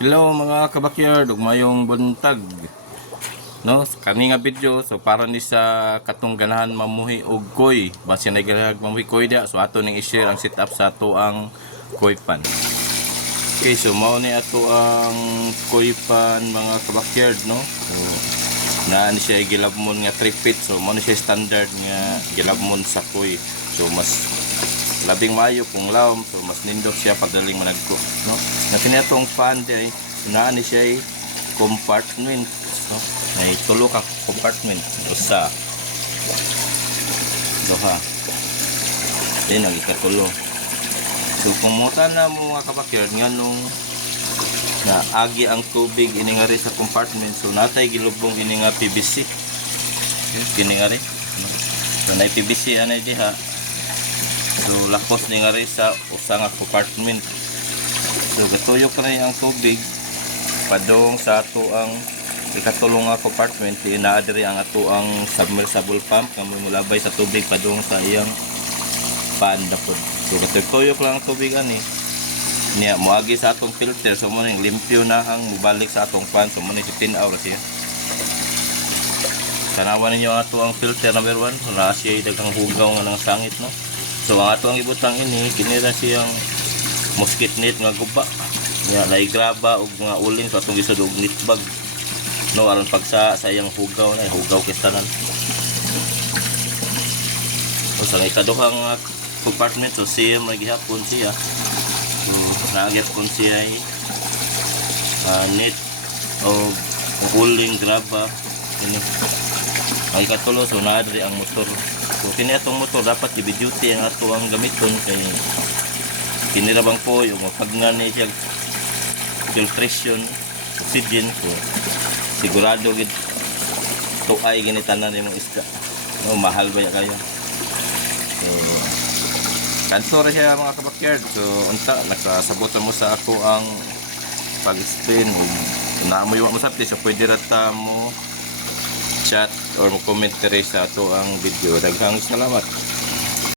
Hello mga kabakyard, ug mayong buntag. No, kani nga video so para ni sa katong ganahan mamuhi og koy. Base na ganahan mamuhi koy dia, so ato ning i-share ang setup sa ato ang koy pan. Okay, so mao ni ato ang koy pan mga kabakyard, no. So naa ni siya gilabmon nga 3 feet, so mao ni siya standard nga gilabmon sa koy. So mas labing maayo kung lawom, so mas nindot siya pagdaling managko, no. Na pinatong pan day naa ni siya compartment, no. May tulo ka compartment, usa, duha, din ang ikatulo. So kumutan na mo mga kabakyard nga nung na agi ang tubig ini nga rin sa compartment, so natay gilubong ini nga PVC, kini nga rin, no. So na PVC anay diha, so lakos ni nga rin sa usa nga compartment. So gatuyok na ang tubig padong sa ato ang ikatulong nga compartment, inaadiri ang ato ang submersible pump nga mulabay sa tubig padung sa iyang pan dapod. So katuyok lang ang tubig ani niya moagi sa atong filter, so mo ning limpyo na ang mubalik sa atong pan, so mo ni 15 hours siya. Tanawan ninyo ang ato ang filter number 1, so na siya daghang hugaw nga ng sangit, no. So ang ato ang ibutang ini kinira siyang mosquito net nga guba niya, naigraba og mga uling, so atong gisud og net bag, no, aron pagsa sa iyang hugaw na hugaw kistanan. So sa ikaduhang compartment, so same lagi hapon siya, so naagap kon siya ay net o uling graba ini. Ang ikatulo, so naadri ang motor, so kini atong motor dapat i-duty ang ato ang gamiton kay kinirabang po yung mapagnan ni siya filtration oxygen, so sigurado gid tuay ginitanan ni mong isda, no, mahal ba kayo. So kanto ra siya mga kabakyard, so unta nakasabot mo sa ako ang pag-explain kung naa mo yung masapti, so pwede ra ta mo chat or mo comment sa ato ang video. Daghang salamat.